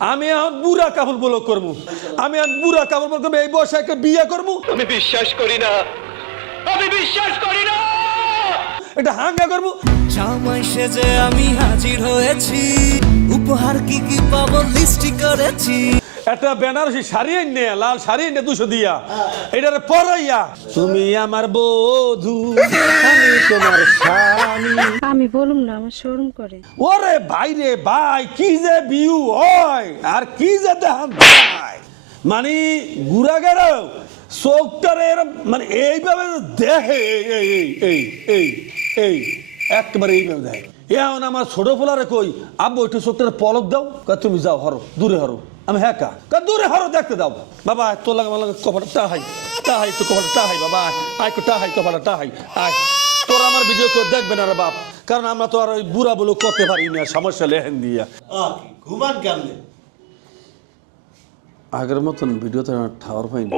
আমি এখন বুড়া কাপড় বলো করব। আমি এখন বুড়া কাপড় বলো করব এই বয়সে একটা বিয়ে করব। আমি বিশ্বাস করি না। আমি বিশ্বাস করি না। এটা হাঙ্গা করব। জামাই সেজে আমি হাজির হয়েছি। উপহার কি কি পাবো লিস্টি করেছি। একটা বেনারসি শাড়ি এনে লাল শাড়ি এনে দুশো দিয়া। এটার পরাইয়া তুমি আমার বধু আমি তোমার স্বামী। আমি বলুম না আমার শোরুম করে। ওরে ভাই রে ভাই কি যে বিউ হয় আর কি যে দেখান ভাই। মানে গুড়া গেল চোখটারে মানে এইভাবে দেখে এই এই এই এই এই এই একেবারে এইভাবে দেখে। এখন আমার ছোট ফোলারে কই আব্বু একটু চোখটারে পলক দাও। তুমি যাও হরো দূরে হরো। আমি হ্যাঁ কা দূরে হরো দেখতে দাও। বাবা তোর লাগে আমার লাগে কপাটা টা হাই টা হাই তো কপাটা টা হাই বাবা। আয়, একটু টা হাই কপাটা টা হাই। আয়। তোর আমার ভিডিও কেউ দেখবে না রে বাপ। কারণ আমরা তো আর ওই বুড়া বলে করতে পারি না সমস্যা লেহেন দিয়া। ঘুমান কেমনে? আগের মতন ভিডিওতে ঠাওয়ার পাইনি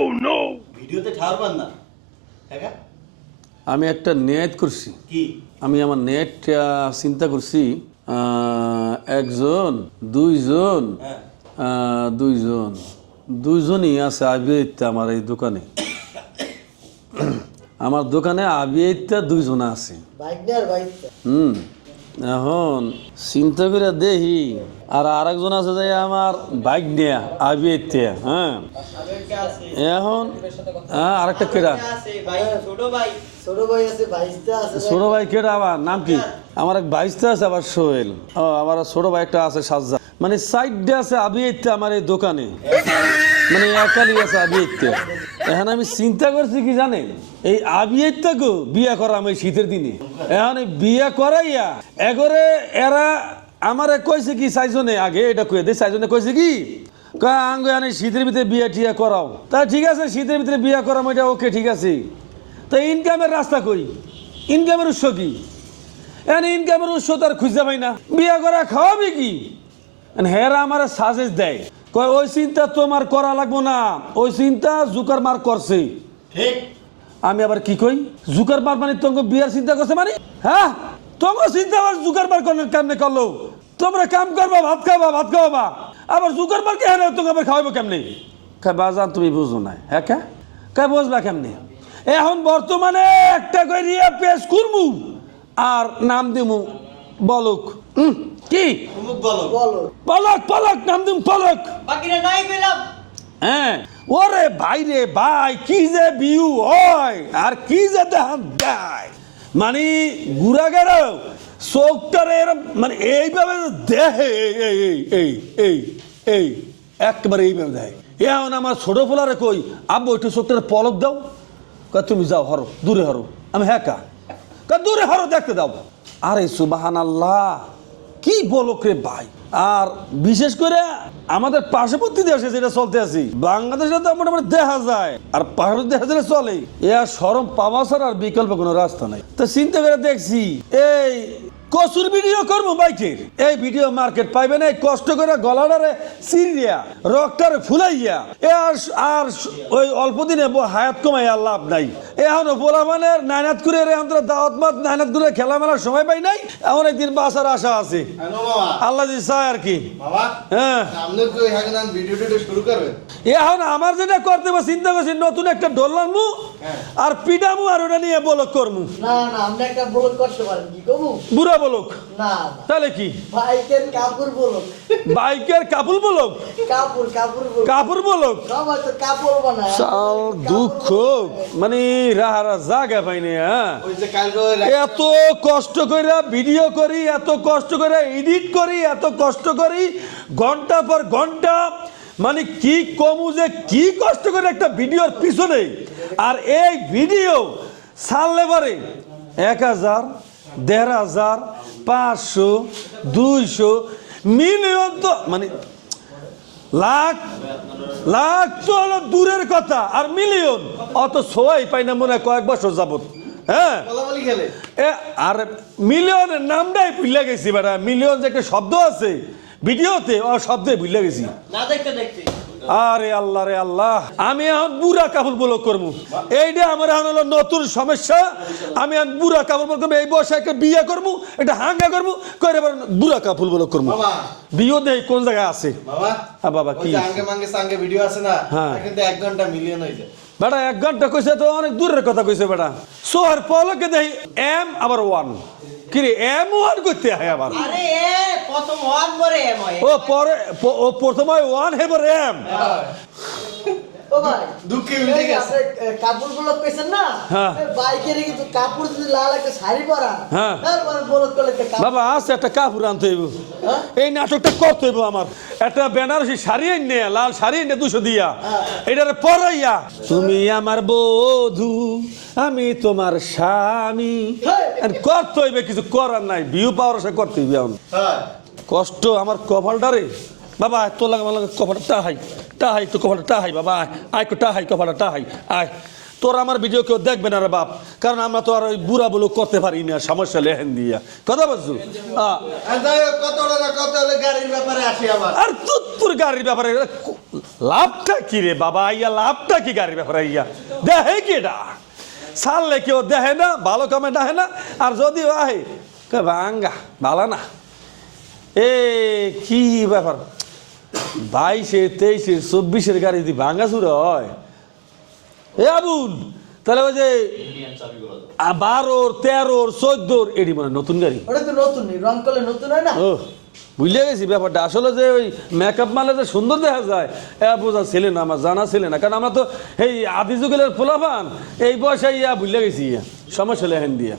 ভিডিওতে ঠারবান না? হ্যাঁ আমি একটা নেট করছি। আমি আমার নেট চিন্তা করছি একজন দুইজন হ্যাঁ। দুইজন। দুইজনই আছে আবিয়াইত্যা আমার এই দোকানে। আমার দোকানে আবিয়াইত্যা দুইজন আছে। হুম এখন চিন্তা করে দেখি আর আরেকজন আছে যে আমার বাইক নিয়ে আবিয়াইত্যা হ্যাঁ। এখন হ্যাঁ আরেকটা কেরা ছোট ভাই কেটা আবার? নাম কি? আমার এক বাইশটা আছে আবার সোহেল। ও আমার ছোট ভাই একটা আছে সাজ্জা মানে সাইডে আছে আবিয়াইতে আমার এই দোকানে। মানে একালি আছে আবিয়াইতে এখন আমি চিন্তা করছি কি জানেন? এই আবিয়াইটাকে বিয়া করা আমি শীতের দিনে। এখন বিয়ে করাইয়া এগরে এরা আমারে কইছে কি চাইজনে আগে এটা কয়ে দে চাইজনে কইছে কি? আঙ্গ আনে শীতের ভিতরে বিয়া টিয়া করাও। তা ঠিক আছে, শীতের ভিতরে বিয়া করাম, এটা ওকে ঠিক আছে। তো ইনকামের রাস্তা কই? ইনকামের উৎস কি? এখন ইনকামের উৎস তার খুঁজে পাই না। বিয়া করা খাওয়াবি কি? হেরা আমার সাজেস দেয়। কয় ওই চিন্তা তোমার করা লাগবো না। ওই চিন্তা জুকার মার করছে। ঠিক। আমি আবার কি কই? জুকার মার মানে তোমাকে বিয়ার চিন্তা করছে মানে? হ্যাঁ? তোমার চিন্তা আবার জুকার মার কেন কেমনে করল? তোমরা কাম করবা ভাত খাওয়া ভাত খাওয়াবা। আবার জুকার মার কে হ্যাঁ তোমাকে আবার খাওয়াবো কেমনে? বাজান তুমি বুঝো না। হ্যাঁ কে? কে বুঝবা কেমনে? এখন বর্তমানে একটা করে রিয়া পেশ করব আর নাম দিমু বলুক। কি? পলক পলক নাম দিম পলক হ্যাঁ। ওরে ভাই রে ভাই কি যে বিউ হয় আর কি যে দেখান দেয়। মানে গুড়া গেল চোখটারে এরম মানে এইভাবে দেখে এই এই এই এই এই এই একেবারে এইভাবে দেয়। এখন আমার ছোট ফোলারে কই আব্বু একটু চোখটারে পলক দাও। কয় তুমি যাও হরো দূরে হরো। আমি হ্যাঁ কা দূরে হরো দেখতে দাও। আরে সুবাহান আল্লাহ কি বলো রে ভাই? আর বিশেষ করে আমাদের পার্শ্ববর্তী দেশে যেটা চলতে আছি, বাংলাদেশে তো মোটামুটি দেখা যায়, আর পাহাড়ের দেশে যেটা চলে, এ আর সরম পাওয়া ছাড়া আর বিকল্প কোনো রাস্তা নাই। তো চিন্তা করে দেখছি, এই কসুর ভিডিও করব বাইকের এই ভিডিও মার্কেট পাইবে না কষ্ট করে গলাটারে সিরিয়া রক্তারে ফুলাইয়া এ আর আর ওই অল্প দিনে হায়াত কমাই আর লাভ নাই। এখন পোলামানের নাইনাত করে অন্তর দাওয়াত মাত নাইনাত করে খেলা মেলার সময় পাই নাই এমন একদিন বাসার আশা আছে। আল্লাহ জি চায় আর কি। হ্যাঁ। এখানে এখন আমার যেটা করতে হবে চিন্তা করছি নতুন একটা ডোল আনব আর পিডামু আর ওটা নিয়ে বলক করমু। না না আমরা একটা ব্লগ করতে পারেন কি কবু বুড়া বলক? না না। তাহলে কি? বাইকের কাপড় বলক। বাইকের বলক? কাপড় কাপড় বলক। কাপড় বলক? সবাই তো কাপড় বানায়। সাল দুঃখ। মানে রাহারা জায়গা পাইনি হ্যাঁ? ওই যে কালকে ওই এত কষ্ট করে ভিডিও করি এত কষ্ট করে এডিট করি এত কষ্ট করি ঘণ্টা পর ঘণ্টা মানে কি কমু যে কি কষ্ট করে একটা ভিডিওর পিছনে আর এই ভিডিও সারলে পারে এক হাজার দেড় হাজার পাঁচশো দুইশো মিলিয়ন তো মানে লাখ লাখ তো হলো দূরের কথা আর মিলিয়ন। অত সবাই পাই না মনে হয় কয়েক বছর যাবত। হ্যাঁ? এ আর মিলিয়নের নামটাই ভুলে গেছি বেটা। মিলিয়ন যে একটা শব্দ আছে ভিডিওতে ও শব্দে ভুলে গেছি। না দেখতে দেখতে। আরে আল্লাহ রে আল্লাহ। আমি এখন বুড়া কাপড় বলো করব। এইটা আমার এখন হলো নতুন সমস্যা। আমি এখন বুড়া কাপড় বলো করব এই বয়সে একটা বিয়ে করব এটা হাঙ্গা করব করে এবার বুড়া কাপড় বলো করব। বিয়ে দেই কোন জায়গায় আছে? বাবা বাবা কি? আঙ্গে মাঙ্গে সাঙ্গে ভিডিও আছে না হ্যাঁ। কিন্তু এক ঘণ্টা মিলিয়ন হয়েছে বেটা এক ঘণ্টা কইছে তো অনেক দূরের কথা কইছে বেটা। সোহার পলকে দেই এম আবার ওয়ান। কি রে এম ওয়ান করতে হয় আবার। আরে হয়। ও পরে ও প্রথমে ওয়ান হেবার এম ও ভাই। দুঃখে উঠে গেছে। কাপড় পেছেন না? হ্যাঁ। বাইকের কিন্তু কাপড় যদি লাল একটা শাড়ি পরা হ্যাঁ। তারপরে বলত করলে একটা কাপড়। বাবা আছে একটা কাপড় আনতে হইব। হ্যাঁ? এই নাটকটা করতে হইব আমার। একটা বেনারসি শাড়ি এনে লাল শাড়ি এনে দুশো দিয়া। এটারে পরাইয়া তুমি আমার বধু আমি তোমার স্বামী। হ্যাঁ। আর করতে হইবে কিছু করার নাই। বিউ পাওয়ার সে করতে হইবে এখন। হ্যাঁ। কষ্ট আমার কপালটারে বাবা তোর লাগে আমার লাগে কপালটা টাহাই টাহাই তো কপালটা টাহাই বাবা আয় কো টাহাই কপালটা টাহাই আয়। তোর আমার ভিডিও কেউ দেখবে না রে বাপ কারণ আমরা তো আর ওই বুড়া বলে করতে পারি না সমস্যা লেহেন দিয়া। কথা বলছো? আর তোর গাড়ির ব্যাপারে লাভটা কি রে বাবা ইয়া লাভটা কি গাড়ির ব্যাপারে ইয়া দেহে কি এটা? ছাড়লে কেউ দেহে না ভালো কামে ডাহে না আর যদিও আহে কে ভাঙ্গা ভালো না। এ কি ব্যাপার? বাইশে তেইশে চব্বিশের গাড়ি যদি ভাঙ্গা চুর হয়? এ আবুল তাহলে ওই যে বারোর তেরোর চোদ্দোর এটি মানে নতুন গাড়ি। ওটা তো নতুন রং করলে নতুন হয় না? ও বুঝলে গেছি ব্যাপারটা। আসলে যে ওই মেকআপ মালে যে সুন্দর দেখা যায় এ বোঝা ছিল না আমার জানা ছিল না। কারণ আমরা তো এই আদি যুগের পোলাপান এই বয়সে ইয়া বুঝলে গেছি ইয়া সমস্যা লেহেন দিয়া।